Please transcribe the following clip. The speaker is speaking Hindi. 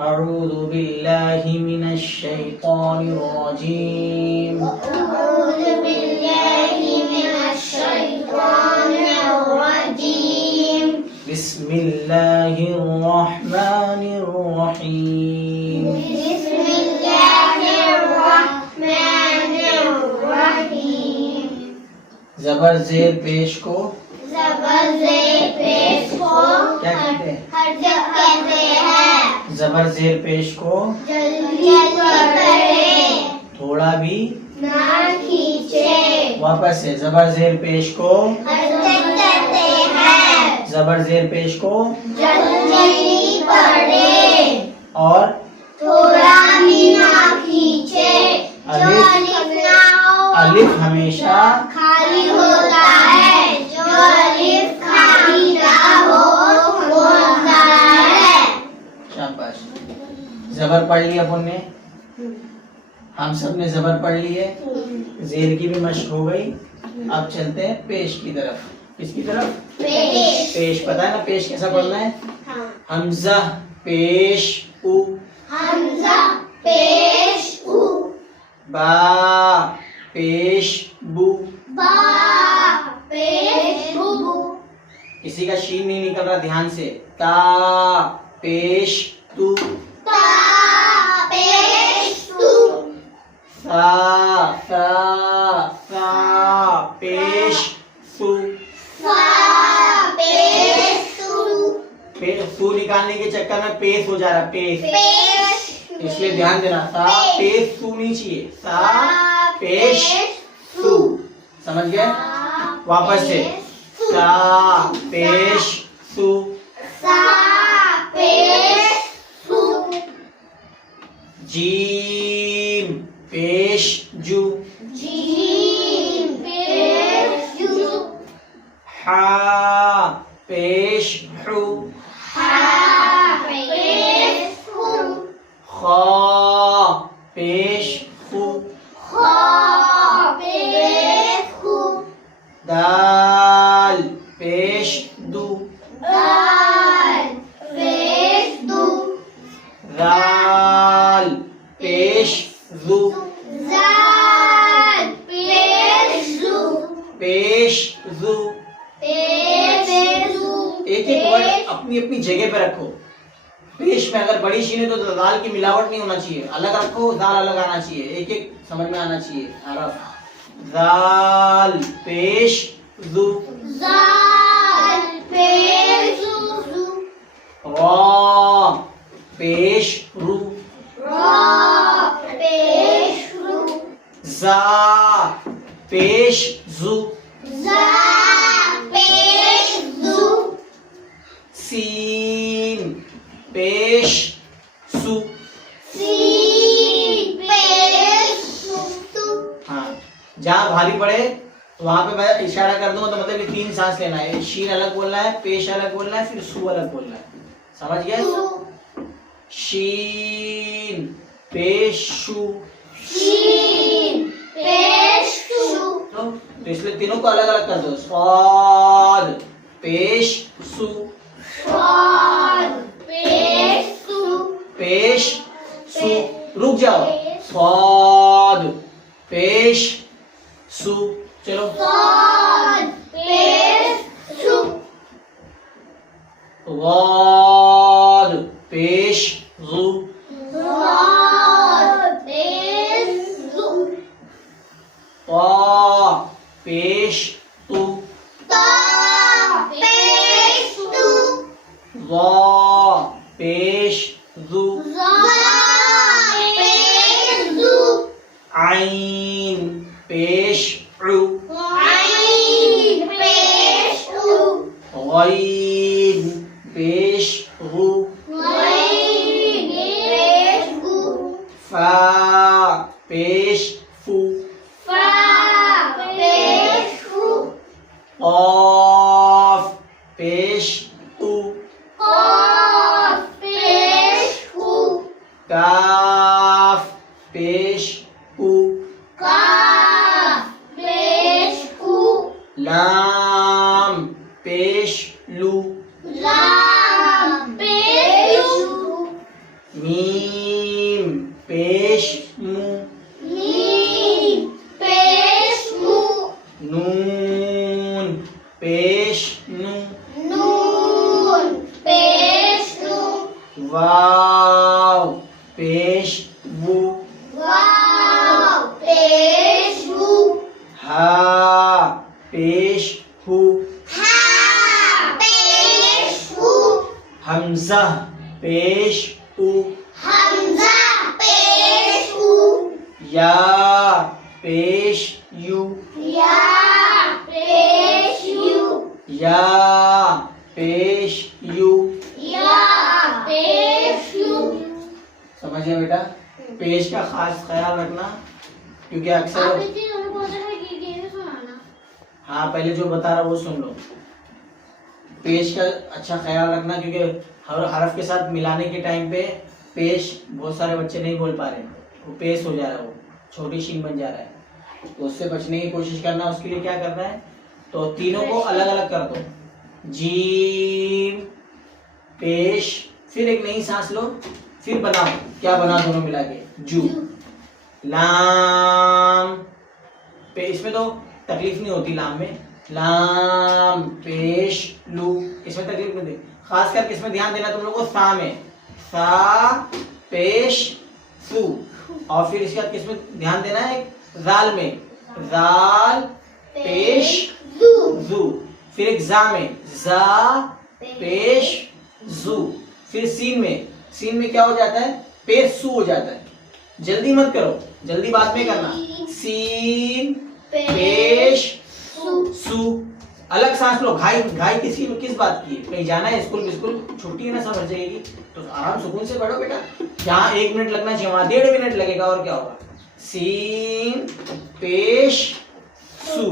अऊज़ु बिल्लाहि मिनश शैतानिर रजीम। अऊज़ु बिल्लाहि मिनश शैतानिर रजीम। बिस्मिल्लाहिर रहमानिर रहीम। बिस्मिल्लाहिर रहमानिर रहीम। ज़बर ज़ेर पेश को ज़बर ज़ेर पेश को क्या कहते हैं? हरकत कहते हैं। ज़बर ज़ेर पेश को जल्दी पढ़ें, थोड़ा भी ना खींचे। वापस से ज़बर ज़ेर पेश को हरकत कहते हैं। ज़बर ज़ेर पेश को जल्दी पढ़ें और थोड़ा भी ना खींचे। जो अलिफ अलिफ ना हो अलिफ हमेशा खाली होता है। जो अलिफ खाली ना हो वो होता है। शाबाश। ज़बर पढ़ लिया अपन ने, हम सब ने ज़बर पढ़ ली है, ज़ेर की भी मश्क हो गई। अब चलते हैं पेश की तरफ। किसकी तरफ? पेश। पेश पता है ना पेश कैसा पढ़ना है? हाँ। हमजा पेश उ, हमजा पेश उ, बा पेश बु। बा पेश बु, किसी का शीन नहीं निकल रहा, ध्यान से। ता पेश तू, ता पेश तू, सा सा सा पेश सु। सा पेश तू, सु निकालने के चक्कर में पेश हो जा रहा, पेश, पेश इसलिए ध्यान देना। सा पेश सु नहीं चाहिए, सा पेश सु। समझ गए? वापस से सा पेश सु, सा पेश सु, जीम पेश जू, जीम पेश जू, हा पेश हु, हा पेश हु, खा पेश खु, खा पेश हु, दाल पेश दू, दाल पेश दू, दाल पेश जू, जाल पेश जू, पेश जू। पेश जू। एक एक वर्ड अपनी अपनी जगह पे रखो। पेश में अगर बड़ी शीन है तो दाल की मिलावट नहीं होना चाहिए, अलग रखो, दाल अलग आना चाहिए, एक एक समझ में आना चाहिए। हरफ दाल पेश जू, जाल पेश जू, रा पेश रू, रा पेश रू, जा पेश जू, जा पेश जू, सीन पेश सु। सीन पेश सू। हाँ, जहाँ भारी पड़े वहां पे मैं इशारा कर दूंगा तो मतलब ये 3 सांस लेना है। शीन अलग बोलना है, पेश अलग बोलना है, फिर सु अलग बोलना है। समझ गए? शीन पेश शु, शीन पेश शू, तो इसलिए तीनों को अलग अलग कर दो। स्वाद पेश सु, स्वाद पेश सू, पेश सु। रुक जाओ, स्वाद पेश सु। चलो, स्वाद पेश सू, वाद पेश जू, स्वाद पेश जू, ता पेश तू, ता पेश तू, वा पेश जू, जा पेश जू, आइन पेश उ, आइन पेश उ, गैन पेश गु, गैन पेश गु, फा पेश फू, फा पेश फू, ऑफ पेश उ, कॉफ पेश उ, काफ पेश उ, काफ पेश उ, लाम पेश लू, लाम पेश उ, मीम नून पेश नु वाव पेश वू वाव पेश वू हा पेश हू हा पेश वू हमजा पेश उ हमजा पेश उ या पेश यू या पेश यू या पेश यू या पेश यू समझे बेटा। पेश का खास ख्याल रखना क्योंकि अक्सर हाँ पहले जो बता रहा वो सुन लो। पेश का अच्छा ख्याल रखना क्योंकि हर हरफ के साथ मिलाने के टाइम पे पेश बहुत सारे बच्चे नहीं बोल पा रहे, वो पेश हो जा रहा है, वो छोटी शीन बन जा रहा है, तो उससे बचने की कोशिश करना। उसके लिए क्या करना है, तो तीनों को अलग अलग कर दो। जीम पेश, फिर एक नई सांस लो, फिर बनाओ। क्या बना दोनों मिला के, जू। लाम पे, इसमें तो तकलीफ नहीं होती लाम में, लाम पेश लू, इसमें तकलीफ नहीं होती। खास करके इसमें ध्यान देना तुम लोग को, सा में सा पेश सू, और फिर इसके बाद किसमें ध्यान देना है, जाल में जाल पेश जू, फिर एक जा में जा पेश जू, फिर सीन में क्या हो जाता है, पेश सू हो जाता है। जल्दी मत करो, जल्दी बाद में करना। सीन पेश सू, अलग सांस लो। घाई किस बात की है, कहीं जाना है, स्कूल बिल्कुल छुट्टी है ना, सब हट जाएगी, तो आराम सुकून से पढ़ो बेटा। जहाँ 1 मिनट लगना चाहिए वहां 1.5 मिनट लगेगा, और क्या होगा। सीन पेश सू।